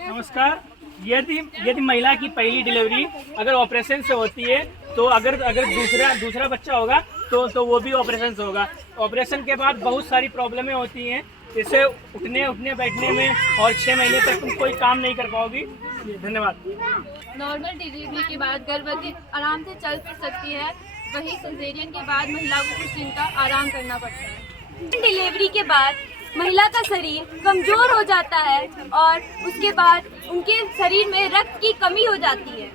नमस्कार। यदि महिला की पहली डिलीवरी अगर ऑपरेशन से होती है तो अगर दूसरा बच्चा होगा तो वो भी ऑपरेशन से होगा। ऑपरेशन के बाद बहुत सारी प्रॉब्लमें होती हैं, जैसे उठने बैठने में, और 6 महीने तक तुम कोई काम नहीं कर पाओगी। धन्यवाद। नॉर्मल डिलीवरी के बाद गर्भवती आराम से चल फिर सकती है, वहीं सिजेरियन के बाद महिला को कुछ दिन का आराम करना पड़ता है। डिलीवरी के बाद महिला का शरीर कमजोर हो जाता है और उसके बाद उनके शरीर में रक्त की कमी हो जाती है।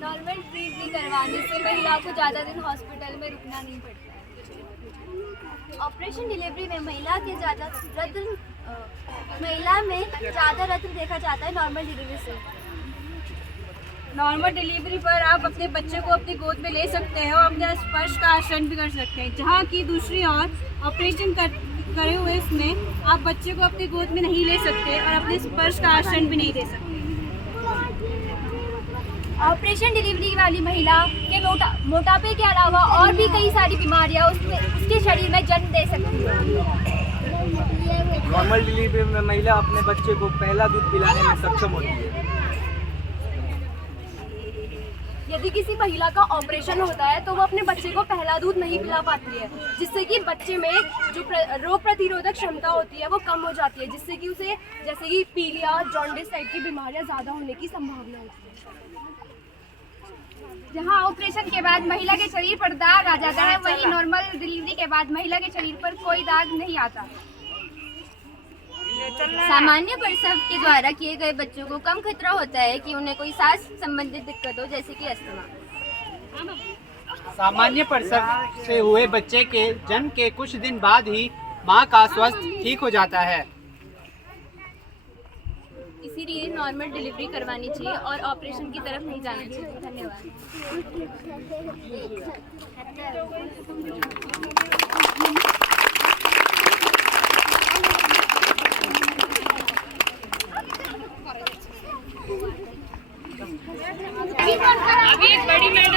नॉर्मल डिलीवरी करवाने से महिला को ज़्यादा दिन हॉस्पिटल में रुकना नहीं पड़ता है। ऑपरेशन डिलीवरी में महिला में ज़्यादा रत्न देखा जाता है नॉर्मल डिलीवरी से। नॉर्मल डिलीवरी पर आप अपने बच्चे को अपनी गोद में ले सकते हैं और अपने स्पर्श का आसन भी कर सकते हैं, जहाँ की दूसरी ओर ऑपरेशन करे हुए इसमें आप बच्चे को अपनी गोद में नहीं ले सकते और अपने स्पर्श का आसन भी नहीं दे सकते। ऑपरेशन डिलीवरी वाली महिला के मोटापे के अलावा और भी कई सारी बीमारियां उसके शरीर में जन्म दे सकती है। नॉर्मल डिलीवरी में महिला अपने बच्चे को पहला दूध पिलाने में सक्षम होती है। यदि किसी महिला का ऑपरेशन होता है तो वो अपने बच्चे को पहला दूध नहीं पिला पाती है, जिससे कि बच्चे में जो रोग प्रतिरोधक क्षमता होती है वो कम हो जाती है, जिससे कि उसे जैसे कि पीलिया, जॉन्डिस टाइप की बीमारियां ज़्यादा होने की संभावना होती है। जहाँ ऑपरेशन के बाद महिला के शरीर पर दाग आ जाता है, वहीं नॉर्मल डिलीवरी के बाद महिला के शरीर पर कोई दाग नहीं आता। सामान्य प्रसव के द्वारा किए गए बच्चों को कम खतरा होता है कि उन्हें कोई सांस संबंधित दिक्कत हो, जैसे कि अस्थमा। सामान्य प्रसव से हुए बच्चे के जन्म के कुछ दिन बाद ही मां का स्वास्थ्य ठीक हो जाता है। इसीलिए नॉर्मल डिलीवरी करवानी चाहिए और ऑपरेशन की तरफ नहीं जाना चाहिए। धन्यवाद। अभी एक बड़ी मैडम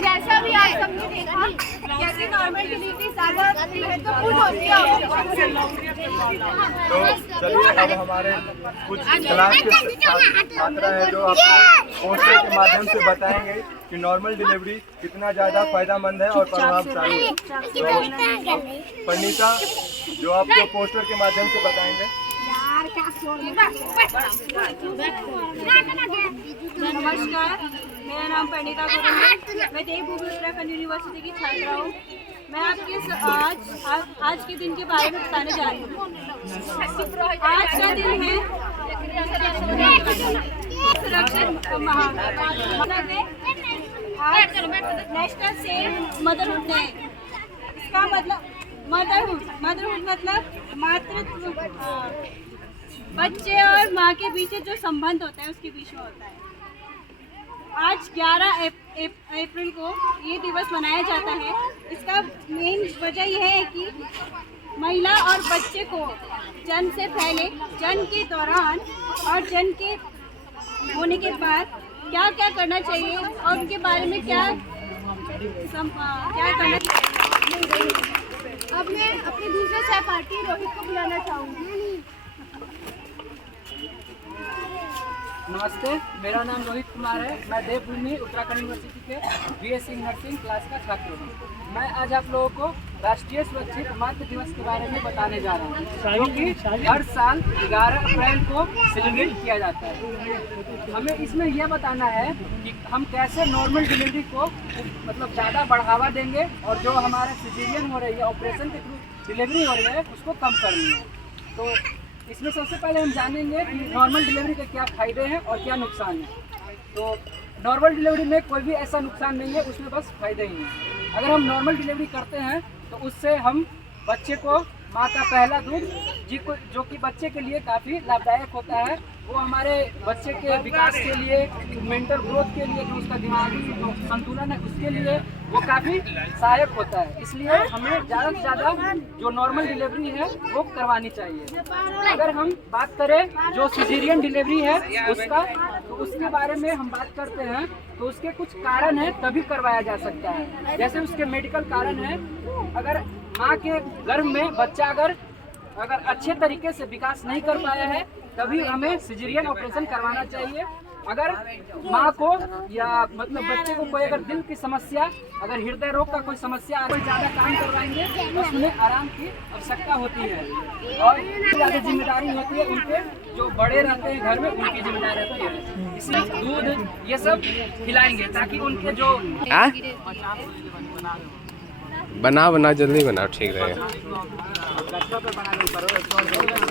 जैसा भी आप सबने देखा, जैसे नॉर्मल डिलीवरी ज़्यादा महत्वपूर्ण होती है। तो चलिए अब हमारे कुछ क्लास के छात्र हैं जो आपको पोस्टर के माध्यम से बताएंगे कि नॉर्मल डिलीवरी कितना ज़्यादा फायदेमंद है और प्रभावशाली है। तो परिणीता जो आपको पोस्टर के माध्यम से बताएंगे। नमस्कार, मेरा नाम परिणीता है। मैं देवभूमि उत्तराखंड यूनिवर्सिटी की छात्रा हूँ। मैं आपके आज के दिन के बारे में बताने जा रही हूँ। आज का दिन है नेशनल सेफ मदरहुड डे। इसका मतलब मदरहुड मतलब मातृत्व, बच्चे और माँ के बीच जो संबंध होता है उसके बीच में होता है। आज 11 अप्रैल को ये दिवस मनाया जाता है। इसका मेन वजह यह है कि महिला और बच्चे को जन्म से पहले, जन्म के दौरान और जन्म के होने के बाद क्या क्या करना चाहिए और उनके बारे में क्या करना चाहिए। अब मैं अपने दूसरे सहपाठी रोहित को बुलाना चाहूँगी। नमस्ते, मेरा नाम रोहित कुमार है। मैं देवभूमि उत्तराखंड यूनिवर्सिटी के बीएससी नर्सिंग क्लास का छात्र हूँ। मैं आज आप लोगों को राष्ट्रीय सुरक्षित मातृ दिवस के बारे में बताने जा रहा हूँ, जो कि हर साल 11 अप्रैल को सेलिब्रेट किया जाता है। हमें इसमें यह बताना है कि हम कैसे नॉर्मल डिलीवरी को मतलब ज़्यादा बढ़ावा देंगे और जो हमारा सिजेरियन हो रही है, ऑपरेशन के थ्रू डिलीवरी हो रही है, उसको कम करनी है। तो इसमें सबसे पहले हम जानेंगे कि नॉर्मल डिलीवरी के क्या फ़ायदे हैं और क्या नुकसान है। तो नॉर्मल डिलीवरी में कोई भी ऐसा नुकसान नहीं है, उसमें बस फायदे ही हैं। अगर हम नॉर्मल डिलीवरी करते हैं तो उससे हम बच्चे को माँ का पहला दूध जो कि बच्चे के लिए काफ़ी लाभदायक होता है, वो हमारे बच्चे के विकास के लिए, मेंटल ग्रोथ के लिए, जो उसका दिमागी जो संतुलन है उसके लिए वो काफ़ी सहायक होता है। इसलिए हमें ज़्यादा से ज़्यादा जो नॉर्मल डिलीवरी है वो करवानी चाहिए। अगर हम बात करें जो सिजेरियन डिलीवरी है उसका, तो उसके बारे में हम बात करते हैं तो उसके कुछ कारण हैं तभी करवाया जा सकता है। जैसे उसके मेडिकल कारण है, अगर माँ के गर्भ में बच्चा अगर अच्छे तरीके से विकास नहीं कर पाया है तभी हमें सिजेरियन ऑपरेशन करवाना चाहिए। अगर माँ को या मतलब बच्चे को कोई अगर दिल की समस्या, अगर हृदय रोग का कोई समस्या, कोई ज़्यादा काम करवाएंगे तो उसमें आराम की आवश्यकता होती है और ज़्यादा जिम्मेदारी होती है उनके जो बड़े रहते हैं घर में, उनकी जिम्मेदारी रहती है। इसलिए दूध ये सब खिलाएंगे ताकि उनके जो बना जल्दी बनाओ, ठीक रहेगा।